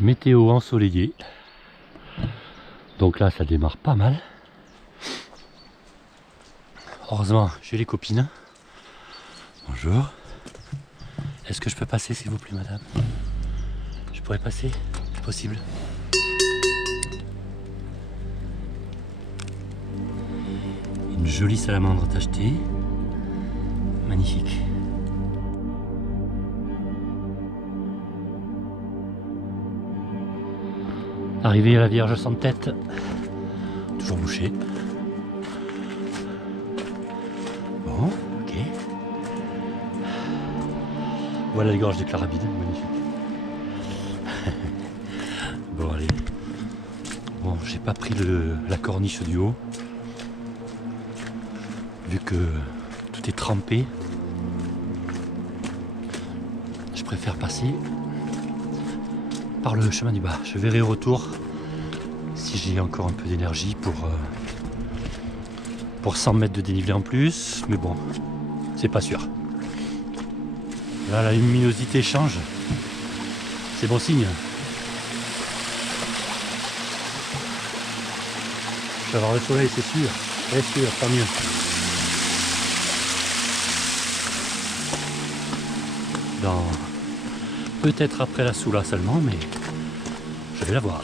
Météo ensoleillée. Donc là ça démarre pas mal. Heureusement j'ai les copines. Bonjour. Est-ce que je peux passer s'il vous plaît madame? Je pourrais passer? C'est possible? Une jolie salamandre tachetée. Magnifique. Arrivé à la Vierge sans tête. Toujours bouché. Bon, ok. Voilà les gorges des Clarabide, magnifique. Bon allez. Bon, j'ai pas pris la corniche du haut. Vu que tout est trempé. Je préfère passer par le chemin du bas. Je verrai au retour si j'ai encore un peu d'énergie pour 100 mètres de dénivelé en plus. Mais bon, c'est pas sûr. Là, la luminosité change. C'est bon signe. Je vais avoir le soleil, c'est sûr. C'est sûr, tant mieux. Dans... Peut-être après la Soula seulement, mais je vais la voir.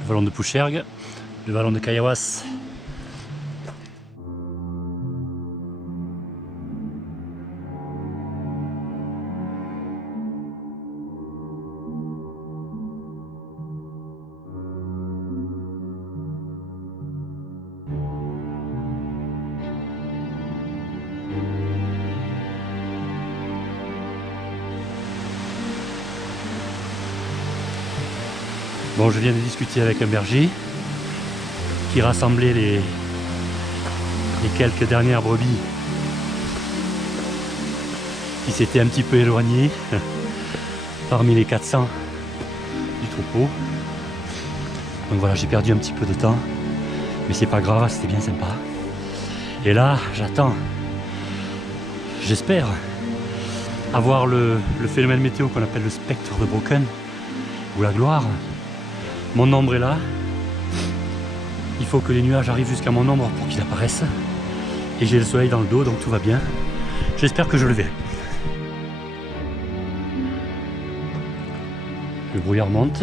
Le vallon de Pouchergue, le vallon de Kayawas. Bon, je viens de discuter avec un berger qui rassemblait les quelques dernières brebis qui s'étaient un petit peu éloignées parmi les 400 du troupeau. Donc voilà, j'ai perdu un petit peu de temps, mais c'est pas grave, c'était bien sympa. Et là, j'attends, j'espère avoir le phénomène météo qu'on appelle le spectre de Brocken ou la gloire. Mon ombre est là. Il faut que les nuages arrivent jusqu'à mon ombre pour qu'il apparaisse. Et j'ai le soleil dans le dos, donc tout va bien. J'espère que je le verrai. Le brouillard monte.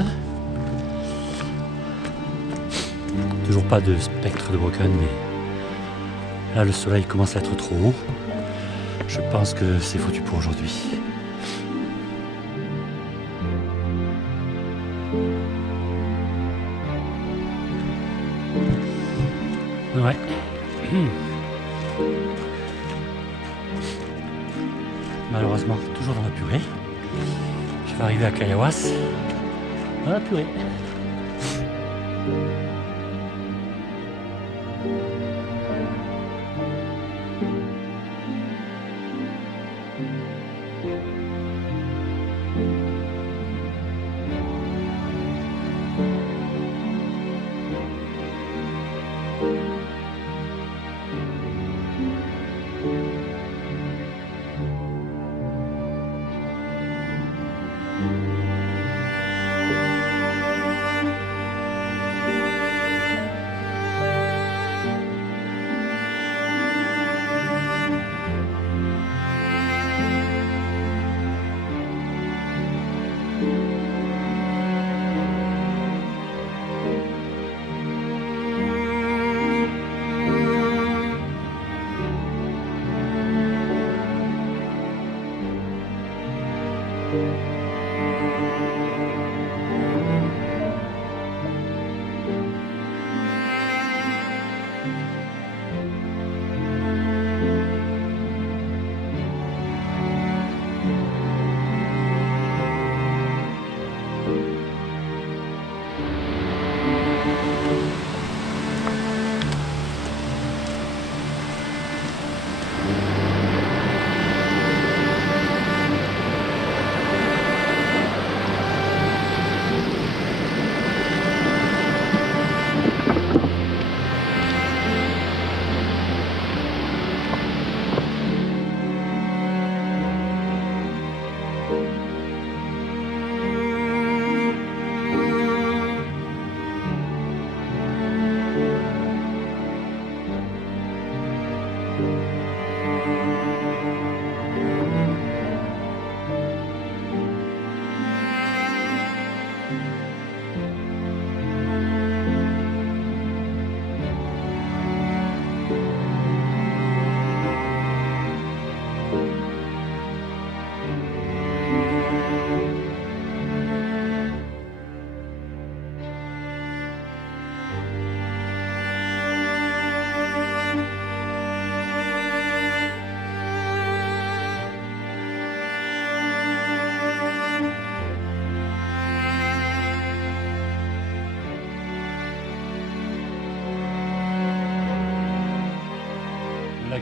Toujours pas de spectre de Brocken, mais là le soleil commence à être trop haut. Je pense que c'est foutu pour aujourd'hui. Ouais. Malheureusement, toujours dans la purée. Je vais arriver à Kayawas. Dans la purée.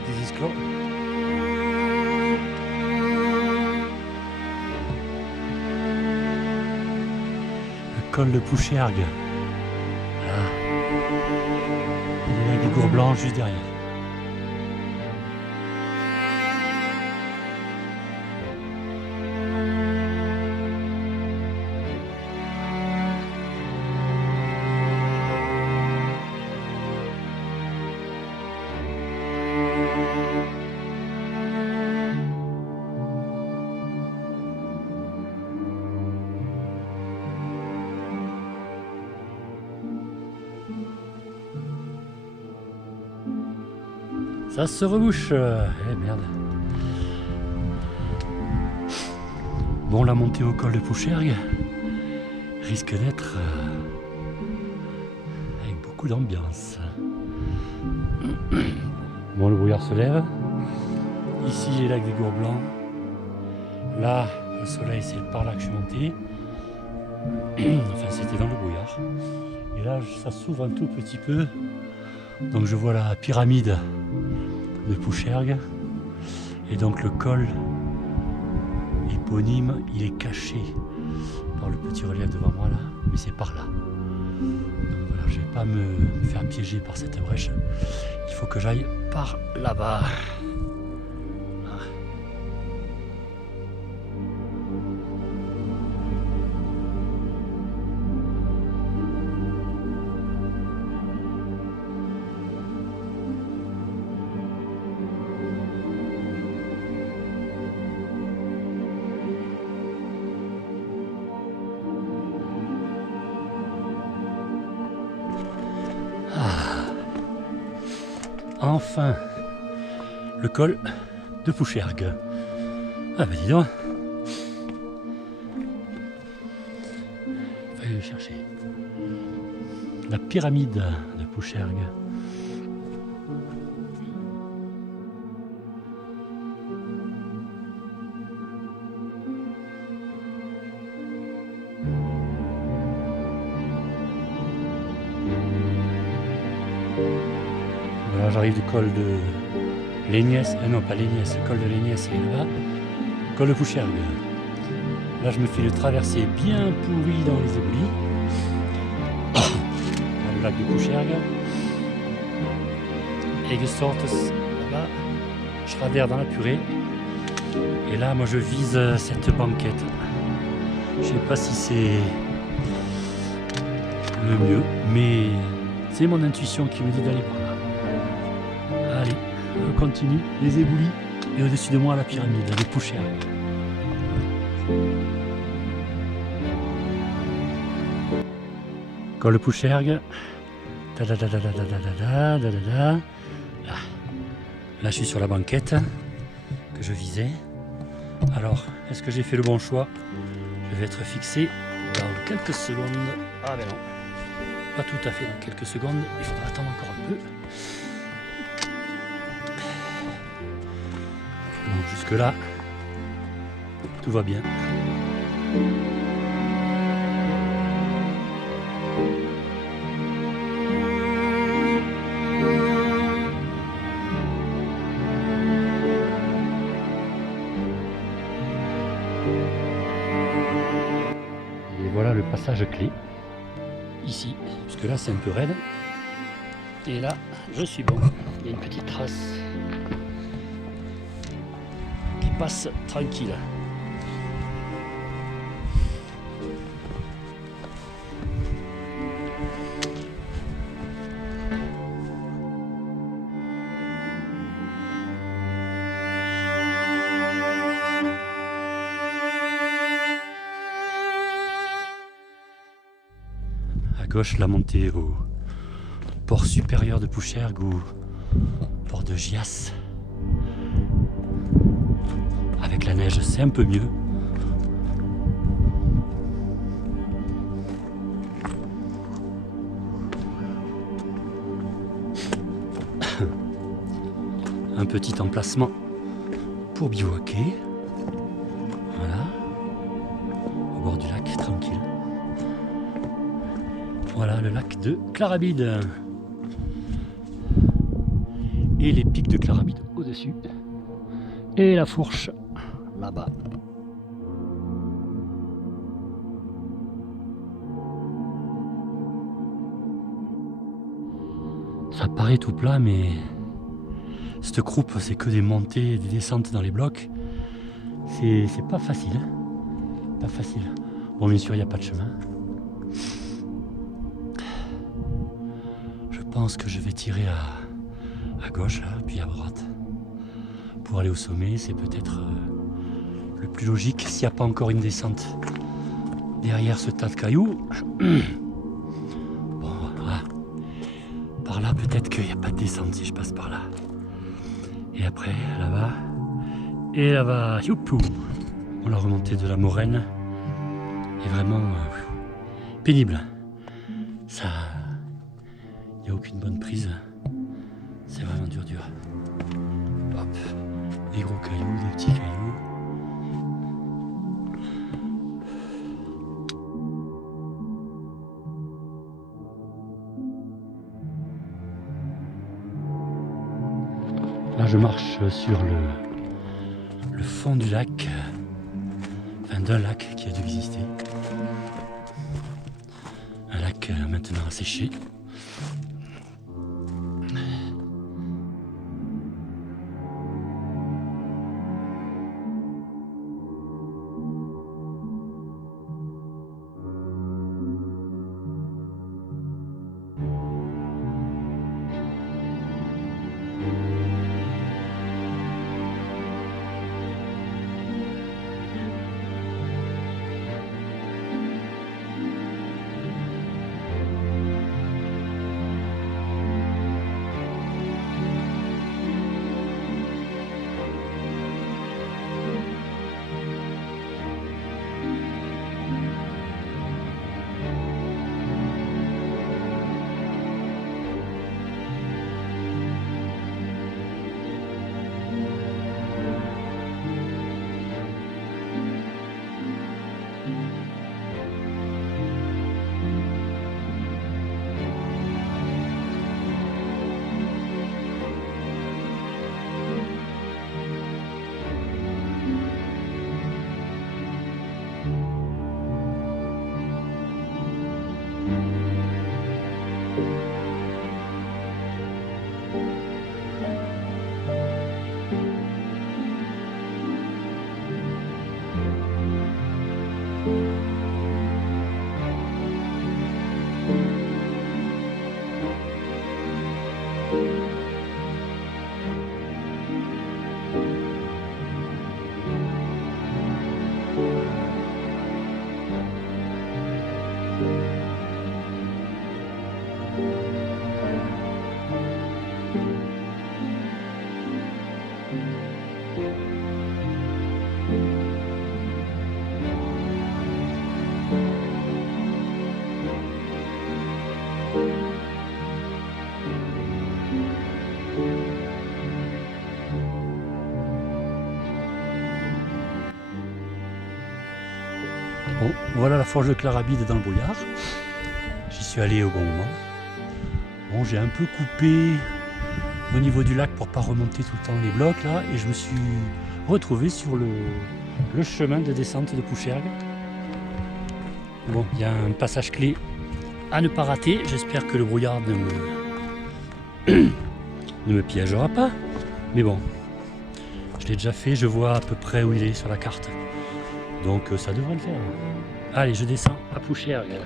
des isclos. Le col de Pouchergue. Voilà. Il y a des gours blancs juste derrière. Ça se rebouche. Eh merde. Bon, la montée au col de Pouchergue risque d'être avec beaucoup d'ambiance. Bon, le brouillard se lève. Ici, les lacs des Gours Blancs. Là, le soleil, c'est par là que je suis monté. Enfin, c'était dans le brouillard. Et là, ça s'ouvre un tout petit peu. Donc, je vois la pyramide de Pouchergue. Et donc, le col éponyme, il est caché par le petit relief devant moi là. Mais c'est par là. Donc, voilà, je vais pas me faire piéger par cette brèche. Il faut que j'aille par là-bas. Enfin, le col de Pouchergue. Ah bah dis donc. Fallait le chercher. La pyramide de Pouchergue. Voilà, j'arrive du col de Léniès, non pas Léniès, le col de Léniès est là-bas, col de Pouchergue. Là je me fais le traverser bien pourri dans les éboulis. Le lac de Pouchergue. Et je sors là-bas, je radère dans la purée. Et là moi je vise cette banquette. Je sais pas si c'est le mieux, mais c'est mon intuition qui me dit d'aller par là. Allez, on continue, les éboulis, et au-dessus de moi la pyramide, les Pouchergues. Col de Pouchergue. Là, je suis sur la banquette que je visais. Alors, est-ce que j'ai fait le bon choix? Je vais être fixé dans quelques secondes. Ah ben non, pas tout à fait dans quelques secondes, il faudra attendre encore un peu. Bon, jusque là, tout va bien. Et voilà le passage clé, ici, parce que là c'est un peu raide. Et là, je suis bon. Il y a une petite trace qui passe tranquille. À gauche, la montée au port supérieur de Pouchergue ou port de Gias. Avec la neige, c'est un peu mieux. Un petit emplacement pour bivouaquer. Voilà. Au bord du lac, tranquille. Voilà le lac de Clarabide. Et les pics de Clarabide au dessus. Et la fourche là-bas. Ça paraît tout plat, mais cette croupe, c'est que des montées et des descentes dans les blocs. C'est pas facile, hein. Pas facile. Bon, bien sûr, il n'y a pas de chemin. Je pense que je vais tirer à gauche, là, puis à droite. Pour aller au sommet, c'est peut-être le plus logique s'il n'y a pas encore une descente derrière ce tas de cailloux. Bon, voilà. Par là, peut-être qu'il n'y a pas de descente si je passe par là. Et après, là-bas, et là-bas, youpou. Bon, la remontée de la moraine est vraiment pénible. Ça, il n'y a aucune bonne prise. C'est vraiment dur. Hop, des gros cailloux, des petits cailloux. Là, je marche sur le fond du lac, enfin d'un lac qui a dû exister. Un lac maintenant asséché. Bon, voilà la forge de Clarabide dans le brouillard. J'y suis allé au bon moment. Bon, j'ai un peu coupé au niveau du lac pour pas remonter tout le temps les blocs là, et je me suis retrouvé sur le chemin de descente de Pouchergue. Bon, il y a un passage clé à ne pas rater. J'espère que le brouillard ne me piégera pas. Mais bon, je l'ai déjà fait, je vois à peu près où il est sur la carte. Donc ça devrait le faire. Allez, je descends à Pouchergue.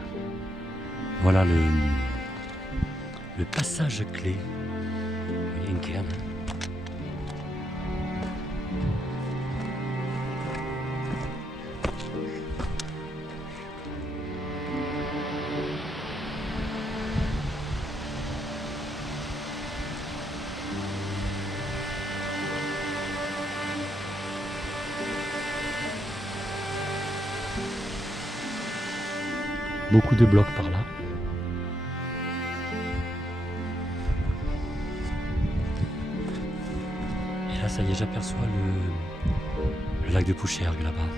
Voilà le passage clé. Il y a une cairn. Beaucoup de blocs par là. Et là, ça y est, j'aperçois le lac de Pouchergue là-bas.